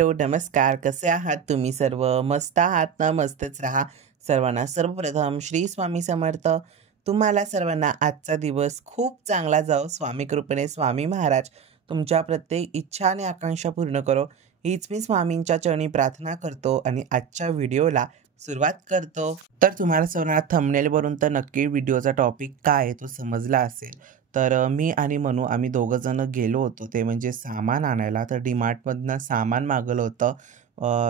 Hello, नमस्कार. कसे आहात तुम्ही सर्व? मस्त आहात ना? मस्तच राहा. सर्वांना सर्वप्रथम श्री स्वामी समर्थ. तुम्हाला सर्वांना आजचा दिवस खूप चांगला जाओ. स्वामी कृपेने स्वामी महाराज तुमच्या प्रत्येक इच्छा आणि आकांक्षा पूर्ण करो. हीच मी स्वामींच्या चरणी प्रार्थना करतो आणि आजच्या व्हिडिओला सुरुवात करतो. तर तुम्हाला सर्वांना थंबनेलवरून तर नक्की व्हिडिओचा टॉपिक काय आहे तो समजला असेल. तर मी आणि मनू आम्ही दोघं जण गेलो होतो ते म्हणजे सामान आणायला. तर डीमार्टमधनं सामान मागवलं होतं.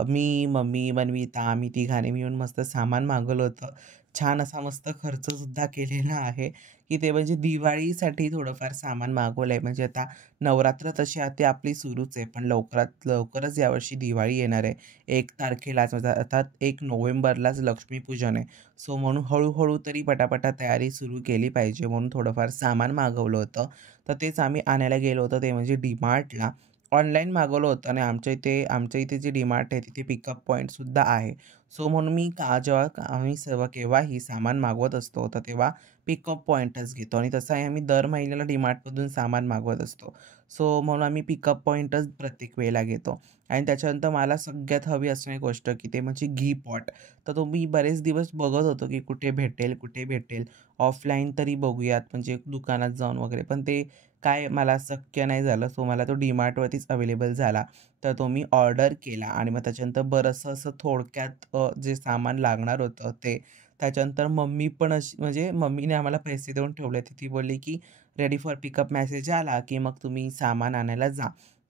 मी, मम्मी, मनविता आम्ही तिघांनी मिळून मस्त सामान मागवलं होतं. छान असा मस्त खर्चसुद्धा केलेला आहे, की ते म्हणजे दिवाळीसाठी थोडंफार सामान मागवलं आहे. म्हणजे आता नवरात्र तशी आता आपली सुरूच आहे, पण लवकरात लवकरच यावर्षी दिवाळी येणार आहे. 1 तारखेलाच म्हणजे अर्थात 1 नोव्हेंबरलाच लक्ष्मीपूजन आहे. सो म्हणून हळू तरी पटापटा तयारी सुरू केली पाहिजे म्हणून थोडंफार सामान मागवलं होतं. तर तेच आम्ही आणायला गेलो होतो ते म्हणजे डीमार्टला. ऑनलाईन मागवलं होतं आणि आमच्या इथे जे डीमार्ट आहे तिथे पिकअप पॉईंटसुद्धा आहे. सो म्हणून मी आम्ही सर्व केव्हाही सामान मागवत असतो तर तेव्हा पिकअप पॉईंटच घेतो आणि तसं आहे आम्ही दर महिन्याला डीमार्टमधून सामान मागवत असतो. सो म्हणून आम्ही पिकअप पॉईंटच प्रत्येक वेळेला घेतो. आणि त्याच्यानंतर मला सगळ्यात हवी असणारी गोष्ट की ते म्हणजे घी पॉट. तर तो मी बरेच दिवस बघत होतो की कुठे भेटेल. ऑफलाईन तरी बघूयात म्हणजे दुकानात जाऊन वगैरे. पण ते काय मला शक्य नाही झालं. सो मला तो डीमार्टवरतीच अवेलेबल झाला. तर तो मी ऑर्डर केला आणि मग त्याच्यानंतर बरंचसं असं थोडक्यात जे सामान लागणार होतं ते. त्याच्यानंतर मम्मी पण अशी म्हणजे मम्मीने आम्हाला पैसे देऊन ठेवले. ती बोलली की रेडी फॉर पिकअप मेसेज आला की मग तुम्ही सामान आणायला जा.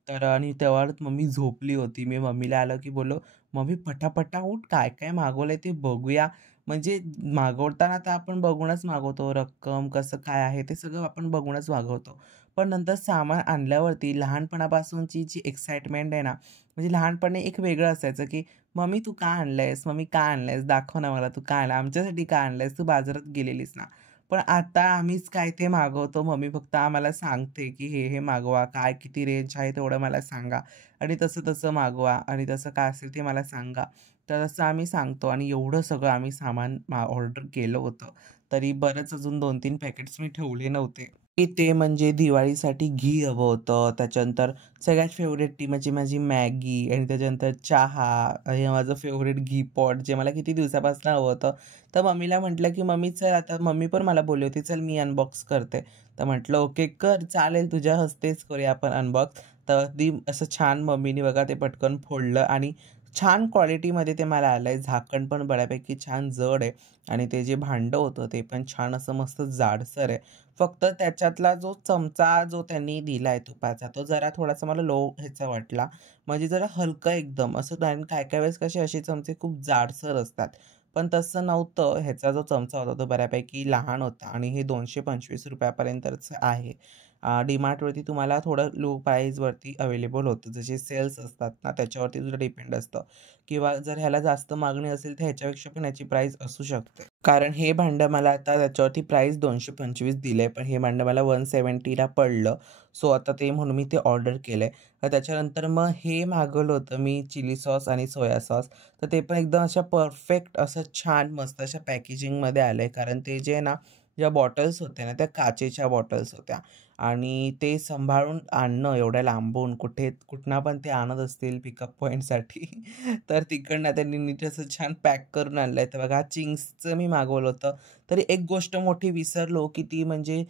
तर आणि तेवढ्यात मम्मी झोपली होती. मी मम्मीला आलं की बोललो, "मम्मी पटापटा उठ, काय-काय मागवलंय ते बघूया." म्हणजे मागवताना तर आपण बघूनच मागवतो. रक्कम कसं काय आहे ते सगळं आपण बघूनच मागवतो. पण नंतर सामान आणल्यावरती लहानपणापासूनची जी एक्साइटमेंट आहे ना, म्हणजे लहानपणी एक वेगळं असायचं की "मम्मी तू का आणलंयस? मम्मी का आणलंयस? दाखव ना मला तू का आणलं? आमच्यासाठी का आणलंयस? तू बाजारात गेलेलीस ना." पण आता आम्हीच काय ते मागवतो. मम्मी फक्त आम्हाला सांगते की हे मागवा. काय किती रेंज आहे तेवढं मला सांगा आणि तसं मागवा आणि तसं काय असेल ते मला सांगा. तर असं आम्ही सांगतो आणि एवढं सगळं आम्ही सामान ऑर्डर केलं होतं. तरी बरंच अजून 2-3 पॅकेट्स मी ठेवले नव्हते, की ते म्हणजे दिवाळीसाठी घी हवं होतं. त्याच्यानंतर सगळ्यात फेव्हरेट ती म्हणजे माझी मॅगी आणि त्याच्यानंतर चहा हे माझं फेव्हरेट घी पॉट जे मला किती दिवसापासून हवं होतं. तर मम्मीला म्हटलं, की "मम्मी चल आता." मम्मी पण मला बोलली होती, "चल मी अनबॉक्स करते." तर म्हटलं, "ओके कर चालेल तुझ्या हस्तेच करूया आपण अनबॉक्स." तर ती असं छान मम्मीने बघा ते पटकन फोडलं आणि छान क्वालिटीमध्ये ते मला आलंय. झाकण पण बऱ्यापैकी छान जड आहे आणि ते जे भांडं होतं ते पण छान असं मस्त जाडसर आहे. फक्त त्याच्यातला जो चमचा जो त्यांनी दिलाय तुपाचा, तो जरा थोडासा मला लो ह्याचा वाटला. म्हणजे जरा हलकं एकदम असं कारण काय-काय वेळेस कसे असे चमचे खूप जाडसर असतात. पण तसं नव्हतं. ह्याचा जो चमचा होता तो बऱ्यापैकी लहान होता आणि हे ₹225 पर्यंतच आहे. DMartवरती तुम्हाला थोडं लो प्राईजवरती अवेलेबल होतं. जसे सेल्स असतात ना, त्याच्यावरती सुद्धा डिपेंड असतं किंवा जर ह्याला जास्त मागणी असेल, तर ह्याच्यापेक्षा पण याची प्राईस असू शकते. कारण हे भांडं मला आता त्याच्यावरती प्राईस 225 दिलंय, पण हे भांडं मला 170ला पडलं. सो आता ते म्हणून मी ते ऑर्डर केलंय. तर त्याच्यानंतर मग हे मागवलं होतं मी चिली सॉस आणि सोया सॉस. तर ते पण एकदम अशा परफेक्ट असं छान मस्त अशा पॅकेजिंगमध्ये आलंय. कारण ते जे आहे ना, ज्या बॉटल्स होत्या ना, त्या काचेच्या बॉटल्स होत्या आणि ते सांभाळून आणणं एवढ्या लांबून कुठनं पण ते आणत असतील पिकअप पॉइंटसाठी तर तिकडनं त्यांनी नीट असं छान पॅक करून आणलंय. तर बघा चिंग्सचं मी मागवलं होतं. तरी एक गोष्ट मोठी विसरलो, की ती म्हणजे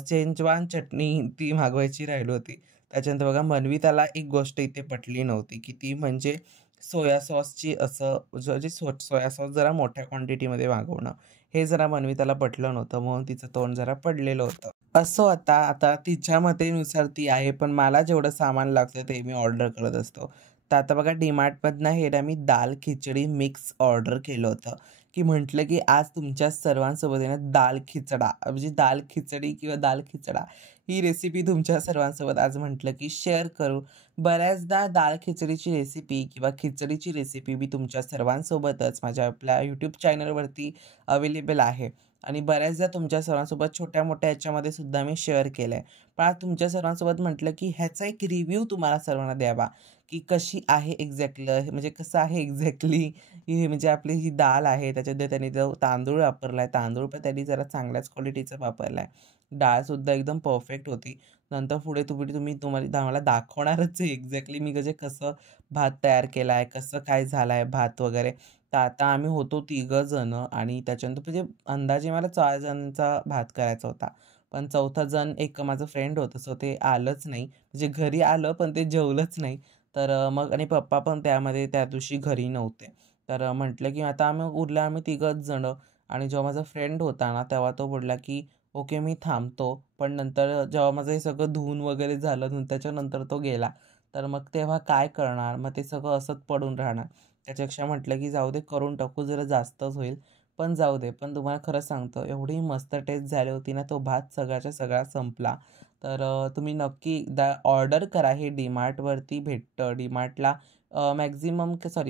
शेजवान चटणी ती मागवायची राहिली होती. त्याच्यानंतर बघा मनविताला एक गोष्ट इथे पटली नव्हती, की ती म्हणजे सोया सॉसची असं जे सोया सॉस जरा मोठ्या क्वांटिटीमध्ये मागवणं. हे जरा मनविताला पटलं नव्हतं म्हणून तिचं तोंड जरा पडलेलं होतं. असो आता तिच्या मतेनुसार ती आहे, पण मला जेवढं सामान लागतं ते मी ऑर्डर करत असतो. तर आता बघा DMartमधनं हे ना मी दाल खिचडी मिक्स ऑर्डर केलं होतं, की म्हटलं की आज तुमच्या सर्वांसोबत आहे ना दाल खिचडा म्हणजे दाल खिचडी किंवा दाल खिचडा ही रेसिपी तुमच्या सर्वांसोबत आज म्हटलं की शेअर करू. बऱ्याचदा दाल खिचडीची रेसिपी किंवा खिचडीची रेसिपी मी तुमच्या सर्वांसोबतच माझ्या आपल्या यूट्यूब चॅनलवरती अवेलेबल आहे. आणि बऱ्याचदा तुमच्या सर्वांसोबत छोट्या-मोठ्या ह्याच्यामध्ये सुद्धा मी शेअर केलंय. पण आज तुमच्या सर्वांसोबत म्हटलं, की ह्याचा एक रिव्ह्यू तुम्हाला सर्वांना द्यावा, की कशी आहे एक्झॅक्टली म्हणजे कसं आहे एक्झॅक्टली ही म्हणजे आपली ही दाल आहे त्याच्यामध्ये त्यांनी जो तांदूळ वापरलाय, तांदूळ पण त्यांनी जरा चांगल्याच क्वालिटीचा वापरलाय. डाळसुद्धा एकदम परफेक्ट होती. नंतर पुढे तुम्हाला दाखवणारच आहे एक्झॅक्टली मी कसं भात तयार केला आहे, कसं काय झालं आहे भात वगैरे. तर आता आम्ही होतो 3 जणं आणि त्याच्यानंतर म्हणजे अंदाजे मला 4 जणांचा भात करायचा होता. पण चौथा जण एक माझं फ्रेंड होतं, सो ते आलंच नाही. म्हणजे घरी आलं, पण ते जेवलंच नाही. तर मग आणि पप्पा पण त्यामध्ये त्या दिवशी घरी नव्हते. तर म्हटलं की आता आम्ही 3घच जणं आणि जेव्हा माझा फ्रेंड होता ना, तेव्हा तो बोलला की "ओके, मी थांबतो." पण नंतर जेव्हा माझं हे सगळं धुवून वगैरे झालं, त्याच्यानंतर तो गेला. तर मग तेव्हा काय करणार? मग ते सगळं असंच पडून राहणार. त्याच्यापेक्षा म्हटलं की जाऊ दे, करून टाकू, जरा जास्तच होईल. पण जाऊ दे. पण तुम्हाला खरंच सांगतो, एवढी मस्त टेस्ट झाली होती ना, तो भात सगळ्याच्या सगळा संपला. तर तुम्ही नक्की एकदा ऑर्डर करा. हे DMartवरती भेटतं. DMartला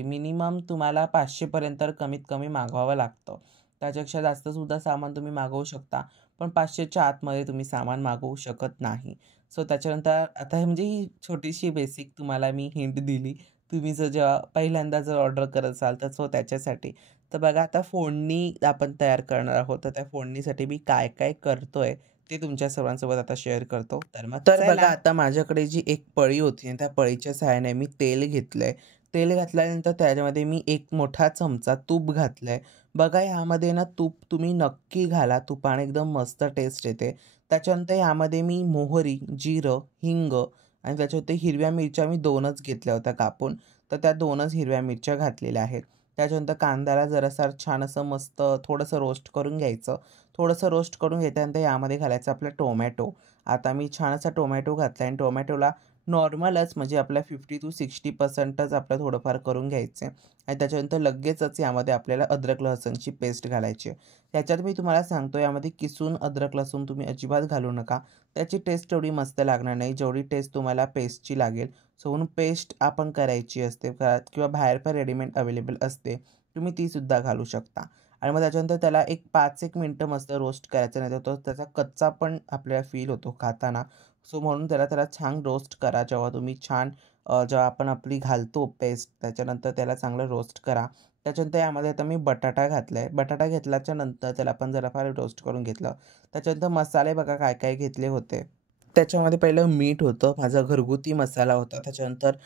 मिनिमम तुम्हाला 500 पर्यंत कमीत कमी मागवावं लागतं. त्याच्यापेक्षा जास्तसुद्धा सामान तुम्ही मागवू शकता. पण 500च्या आतमध्ये तुम्ही सामान मागवू शकत नाही. सो त्याच्यानंतर आता हे म्हणजे ही छोटीशी बेसिक तुम्हाला मी हिंट दिली. तुम्ही जेव्हा पहिल्यांदा ऑर्डर करत असाल तर त्याच्यासाठी. तर बघा आता फोडणी आपण तयार करणार आहोत. तर त्या फोडणीसाठी मी काय-काय करतोय ते तुमच्या सर्वांसोबत आता शेअर करतो. तर बघा आता माझ्याकडे जी एक पळी होती आणि त्या पळीच्या सहाय्याने मी तेल घेतलंय. तेल घातल्यानंतर त्याच्यामध्ये मी 1 मोठा चमचा तूप घातलंय. बघा ह्यामध्ये ना तूप तुम्ही नक्की घाला. तुपाने एकदम मस्त टेस्ट येते. त्याच्यानंतर ह्यामध्ये मी मोहरी, जिरं, हिंग आणि त्याच्यावरती हिरव्या मिरच्या मी 2च घेतल्या होत्या कापून. तर त्या 2च हिरव्या मिरच्या घातलेल्या आहेत. त्याच्यानंतर कांद्याला जरासा छान असं मस्त थोडंसं रोस्ट करून घ्यायचं. थोडंसं रोस्ट करून घेतल्यानंतर यामध्ये घालायचं आपलं टोमॅटो. आता मी छान असा टोमॅटो घातला आणि टोमॅटोला नॉर्मलच म्हणजे आपल्या 50-60%च आपलं थोडंफार करून घ्यायचं आहे आणि त्याच्यानंतर लगेचच यामध्ये आपल्याला अद्रक लसूणची पेस्ट घालायची आहे. त्याच्यात मी तुम्हाला सांगतो यामध्ये किसून अद्रक लसूण तुम्ही अजिबात घालू नका. त्याची टेस्ट एवढी मस्त लागणार नाही, जेवढी टेस्ट तुम्हाला पेस्टची लागेल. सो म्हणून पेस्ट आपण करायची असते किंवा बाहेर पण रेडीमेड अवेलेबल असते. तुम्ही तीसुद्धा घालू शकता. आणि मग त्याच्यानंतर त्याला एक 5-1 मिनिटं मस्त रोस्ट करायचं, नाहीतर तो त्याचा कच्चा पण आपल्याला फील होतो खाताना. सो म्हणून त्याला त्याला छान रोस्ट करा. जेव्हा तुम्ही छान जेव्हा आपण आपली घालतो पेस्ट त्याच्यानंतर त्याला चांगलं रोस्ट करा. त्याच्यानंतर यामध्ये आता मी बटाटा घातलाय. बटाटा घेतल्याच्या नंतर त्याला पण जरा फार रोस्ट करून घेतलं. त्याच्यानंतर मसाले बघा काय-काय घेतले होते. त्याच्यामध्ये पहिलं मीठ होतं, माझा घरगुती मसाला होता. त्याच्यानंतर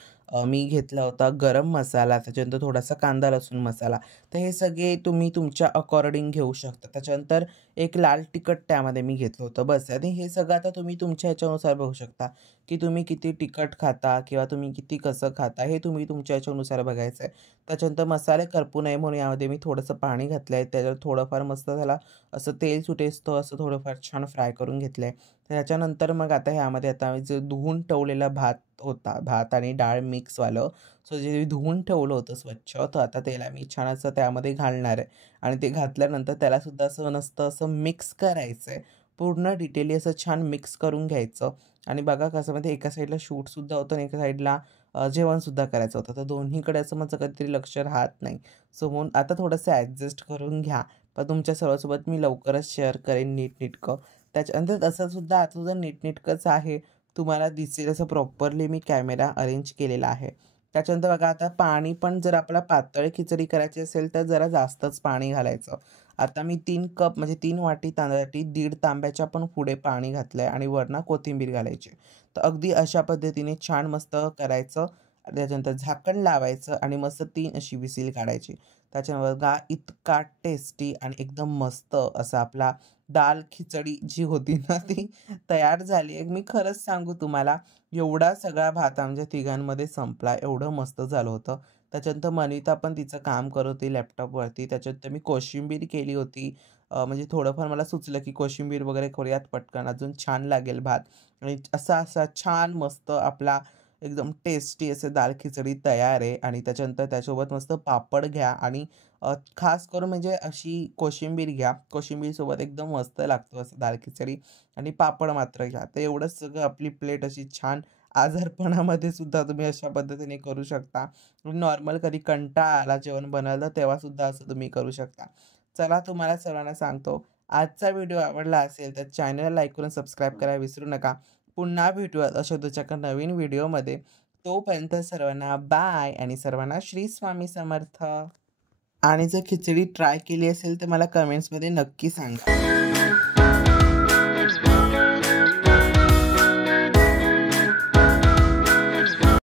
मी घेतला होता गरम मसाला, त्याच्यानंतर थोडासा कांदा लसूण मसाला. तर हे सगळे तुम्ही तुमच्या अकॉर्डिंग घेऊ शकता. त्याच्यानंतर एक लाल तिखट त्यामध्ये मी घेतलं होतं बस. आणि हे सगळं आता तुम्ही तुमच्या ह्याच्यानुसार बघू शकता, की तुम्ही किती तिखट खाता किंवा तुम्ही किती कसं खाता हे तुम्ही तुमच्या ह्याच्यानुसार बघायचं आहे. त्याच्यानंतर मसाले करपू नये म्हणून यामध्ये मी थोडंसं पाणी घातलं आहे. त्याच्यावर थोडंफार मस्त त्याला असं तेल सुटेस्तोवर असं थोडंफार छान फ्राय करून घेतलं आहे. त्याच्यानंतर मग आता ह्यामध्ये आता जो धुवून ठेवलेला भात होता, भात आणि डाळ मिक्सवालं. सो जे धुवून ठेवलं होतं स्वच्छ, तर आता त्याला मी छान असं त्यामध्ये घालणार आहे आणि ते घातल्यानंतर त्यालासुद्धा असं नसतं असं मिक्स करायचं आहे. पूर्ण डिटेली असं छान मिक्स करून घ्यायचं आणि बघा कसं म्हणजे एका साईडला शूटसुद्धा होतं आणि एका साईडला जेवणसुद्धा करायचं होतं. तर दोन्हीकडे असं माझं कधीतरी लक्ष राहत नाही. सो म्हणून आता थोडंसं ॲडजस्ट करून घ्या. पण तुमच्या सर्वांसोबत मी लवकरच शेअर करेन नीटनेटकं. त्याच्यानंतर तसंसुद्धा आता जर नीटनेटकंच आहे, तुम्हाला दिसेल असं प्रॉपरली मी कॅमेरा अरेंज केलेला आहे. त्याच्यानंतर बघा आता पाणी पण जर आपल्याला पातळ खिचडी करायची असेल, तर जरा जास्तच पाणी घालायचं. आता मी 3 कप म्हणजे 3 वाटी तांदळासाठी 1.5 तांब्याच्या पण पुढे पाणी घातलंय आणि वरनं कोथिंबीर घालायची. तर अगदी अशा पद्धतीने छान मस्त करायचं. त्याच्यानंतर झाकण लावायचं आणि मस्त 3 अशी विसील काढायची. त्याच्यावर बघा इतका टेस्टी आणि एकदम मस्त असा आपला दाल खिचडी जी होती ना ती तयार झाली आहे. मी खरंच सांगू तुम्हाला एवढा सगळा भात आमच्या तिघांमध्ये संपला. एवढं मस्त झालं होतं. त्याच्यानंतर मनिता पण तिचं काम करत होती लॅपटॉपवरती. त्याच्यानंतर मी कोशिंबीर केली होती. म्हणजे थोडंफार मला सुचलं की कोशिंबीर वगैरे करूयात पटकन अजून छान लागेल भात आणि असा छान मस्त आपला एकदम टेस्टी असे दाल खिचडी तयार आहे आणि त्याच्यानंतर त्यासोबत मस्त पापड घ्या आणि खास करून म्हणजे अशी कोशिंबीर घ्या. कोशिंबीरसोबत एकदम मस्त लागतो असं दाल खिचडी आणि पापड मात्र घ्या. तर एवढंच सगळं आपली प्लेट अशी छान आजारपणामध्ये सुद्धा तुम्ही अशा पद्धतीने करू शकता. नॉर्मल कधी कंटाळा आला जेवण बनवायला तेव्हासुद्धा असं तुम्ही करू शकता. चला तुम्हाला सर्वांना सांगतो, आजचा व्हिडिओ आवडला असेल तर चॅनलला लाईक करून सबस्क्राईब करायला विसरू नका. पुन्हा भेटूयात अशाच एका नवीन व्हिडिओमध्ये. तोपर्यंत सर्वांना बाय आणि सर्वांना श्री स्वामी समर्थ. आणि जर खिचडी ट्राय केली असेल तर मला कमेंट्समध्ये नक्की सांगा.